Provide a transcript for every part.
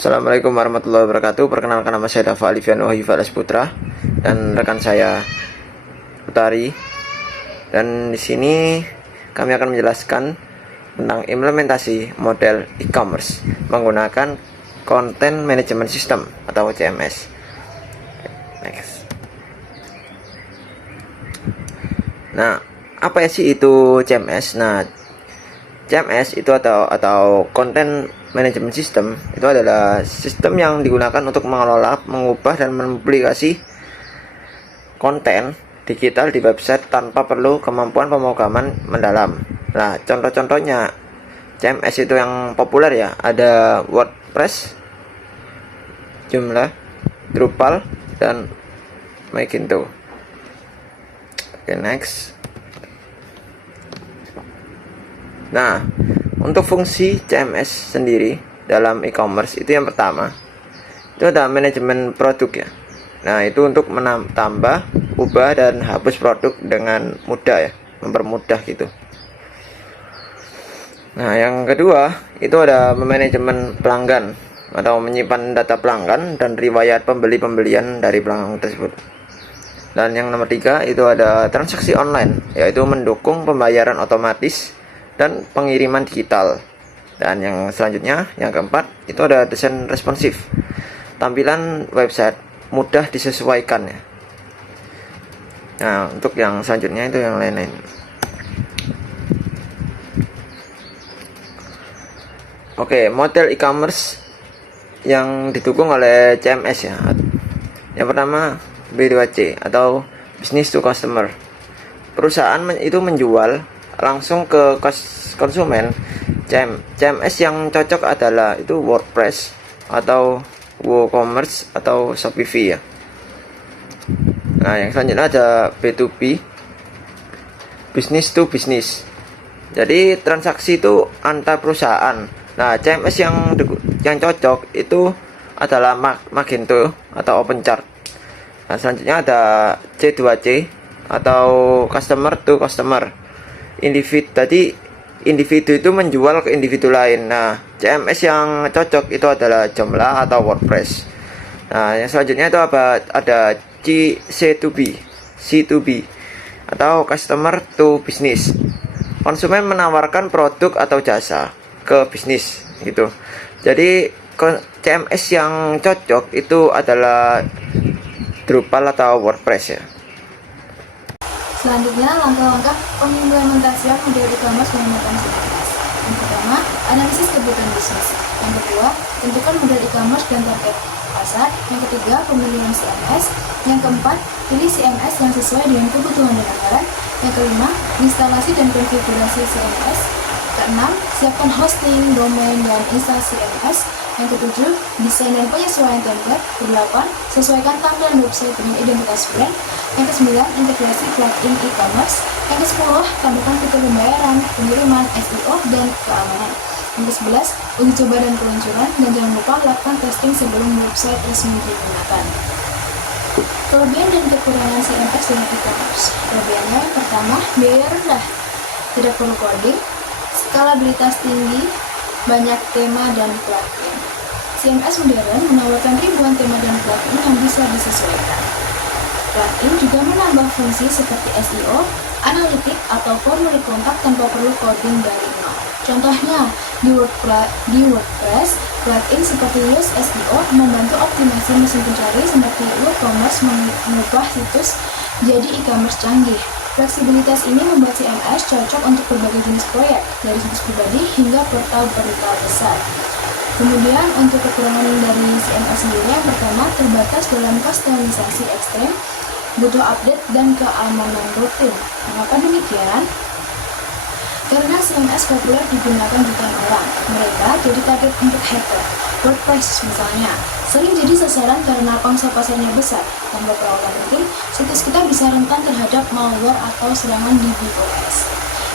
Assalamualaikum warahmatullahi wabarakatuh. Perkenalkan, nama saya Dafa Alifian Wahyu Falas Putra dan rekan saya Utari. Dan di sini kami akan menjelaskan tentang implementasi model e-commerce menggunakan Content Management System atau CMS. Next. Nah, apa sih itu CMS? Nah, CMS itu atau Content Management System itu adalah sistem yang digunakan untuk mengelola, mengubah, dan mempublikasi konten digital di website tanpa perlu kemampuan pemrograman mendalam. Nah, contoh-contohnya CMS itu yang populer ya, ada WordPress, Joomla, Drupal, dan Magento. Oke, next. Nah, untuk fungsi CMS sendiri dalam e-commerce itu yang pertama itu ada manajemen produk ya. Nah, itu untuk menambah, ubah, dan hapus produk dengan mudah ya, mempermudah gitu. Nah, yang kedua itu ada manajemen pelanggan atau menyimpan data pelanggan dan riwayat pembelian dari pelanggan tersebut. Dan yang nomor tiga itu ada transaksi online, yaitu mendukung pembayaran otomatis dan pengiriman digital. Dan yang selanjutnya, yang keempat, itu ada desain responsif. Tampilan website mudah disesuaikan ya. Nah, untuk yang selanjutnya itu yang lain-lain. Oke, model e-commerce yang didukung oleh CMS ya. Yang pertama, B2C atau business to customer. Perusahaan itu menjual langsung ke konsumen. CMS yang cocok adalah itu WordPress atau WooCommerce atau Shopify ya. Nah, yang selanjutnya ada B2B, business to business. Jadi transaksi itu antar perusahaan. Nah, CMS yang cocok itu adalah Magento atau OpenChart. Nah, selanjutnya ada C2C atau customer to customer. Individu itu menjual ke individu lain. Nah, CMS yang cocok itu adalah Joomla atau WordPress. Nah, yang selanjutnya itu ada C2B atau customer to business. Konsumen menawarkan produk atau jasa ke bisnis gitu. Jadi CMS yang cocok itu adalah Drupal atau WordPress ya. Selanjutnya, langkah-langkah pengimplementasian model e-commerce menggunakan CMS. Yang pertama, analisis kebutuhan bisnis. Yang kedua, tentukan model e-commerce dan target pasar. Yang ketiga, pemilihan CMS. Yang keempat, pilih CMS yang sesuai dengan kebutuhan dan anggaran. Yang kelima, instalasi dan konfigurasi CMS. Keenam, siapkan hosting, domain, dan instalasi CMS. Yang ketujuh, desain dan penyesuaian template. Kedelapan, sesuaikan tampilan website dengan identitas brand. Yang kesembilan, integrasi plugin e-commerce. Yang kesepuluh, tambahkan fitur pembayaran, pengiriman, SEO, dan keamanan. Yang kesebelas, uji coba dan peluncuran. Dan jangan lupa lakukan testing sebelum website resmi digunakan. Kelebihan dan kekurangan CMS dengan e-commerce. Kelebihannya yang pertama, biaya rendah, tidak perlu coding, skalabilitas tinggi, banyak tema dan plugin. CMS modern menawarkan ribuan tema dan plugin yang bisa disesuaikan. Plugin juga menambah fungsi seperti SEO, analitik, atau formulir kontak tanpa perlu coding dari nol. Contohnya, di WordPress, plugin seperti Yoast SEO membantu optimasi mesin pencari, seperti WooCommerce mengubah situs jadi e-commerce canggih. Fleksibilitas ini membuat CMS cocok untuk berbagai jenis proyek, dari situs pribadi hingga portal berita besar. Kemudian untuk kekurangan dari CMS sendiri, yang pertama, terbatas dalam kustomisasi ekstrem, butuh update dan keamanan rutin. Mengapa demikian? Karena CMS populer digunakan jutaan orang, mereka jadi target untuk hacker. WordPress misalnya, sering jadi sasaran karena pangsa pasarnya besar. Tanpa perawatan rutin, situs kita bisa rentan terhadap malware atau serangan DDoS.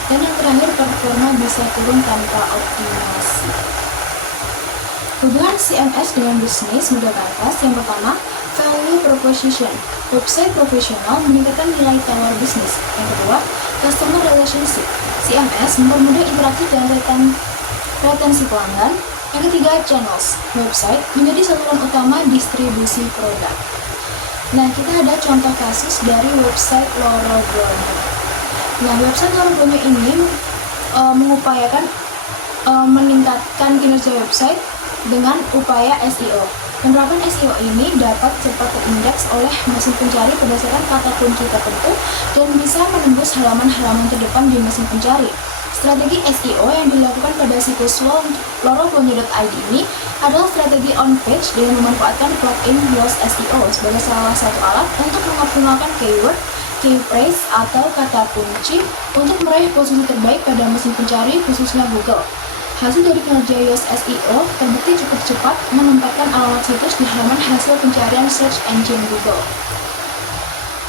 Dan yang terakhir, performa bisa turun tanpa optimasi. Hubungan CMS dengan bisnis mudah kanvas. Yang pertama, value proposition. Website profesional meningkatkan nilai tawar bisnis. Yang kedua, customer relationship. CMS mempermudah interaksi dan retensi pelanggan. Yang ketiga, channels. Website menjadi saluran utama distribusi produk. Nah, kita ada contoh kasus dari website Lorobono. Nah, website Lorobono ini mengupayakan meningkatkan kinerja website dengan upaya SEO. Penerapan SEO ini dapat cepat terindeks oleh mesin pencari berdasarkan kata kunci tertentu dan bisa menembus halaman-halaman terdepan di mesin pencari. Strategi SEO yang dilakukan pada situs lorobono.id ini adalah strategi on-page dengan memanfaatkan plugin Yoast SEO sebagai salah satu alat untuk mengoptimalkan keyword, key phrase, atau kata kunci untuk meraih posisi terbaik pada mesin pencari khususnya Google. Hasil dari kinerja Yoast SEO terbukti cukup cepat menempatkan alamat situs di halaman hasil pencarian search engine Google.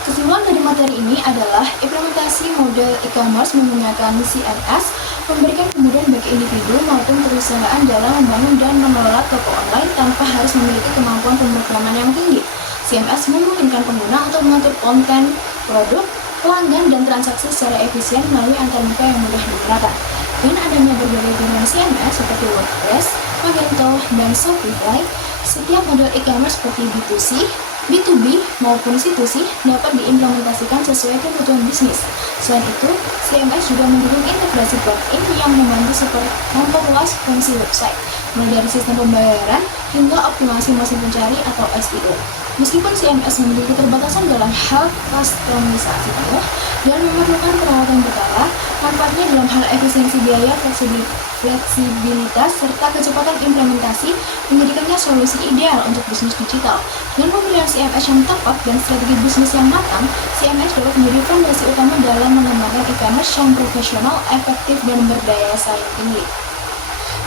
Kesimpulan dari materi ini adalah implementasi model e-commerce menggunakan CMS memberikan kemudahan bagi individu maupun perusahaan dalam membangun dan mengelola toko online tanpa harus memiliki kemampuan pemrograman yang tinggi. CMS memungkinkan pengguna untuk mengatur konten, produk, pelanggan, dan transaksi secara efisien melalui antarmuka yang mudah digunakan. Dengan adanya berbagai pilihan CMS seperti WordPress, Magento, dan Shopify, setiap model e-commerce seperti B2C, B2B, maupun C2C dapat diimplementasikan sesuai kebutuhan bisnis. Selain itu, CMS juga mendukung integrasi plugin yang membantu memperluas fungsi website, mulai dari sistem pembayaran hingga optimasi mesin pencari atau SEO. Meskipun CMS memiliki keterbatasan dalam hal kustomisasi penuh dan memerlukan perawatan berkala, manfaatnya dalam hal efisiensi biaya, fleksibilitas, serta kecepatan implementasi menjadikannya solusi ideal untuk bisnis digital. Dengan pemilihan CMS yang tepat dan strategi bisnis yang matang, CMS dapat menjadi fondasi utama dalam mengembangkan e-commerce yang profesional, efektif, dan berdaya saing tinggi.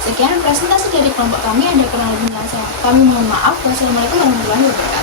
Sekian presentasi dari kelompok kami. Ada kurang lebihnya kami mohon maaf. Wassalamualaikum warahmatullahi wabarakatuh.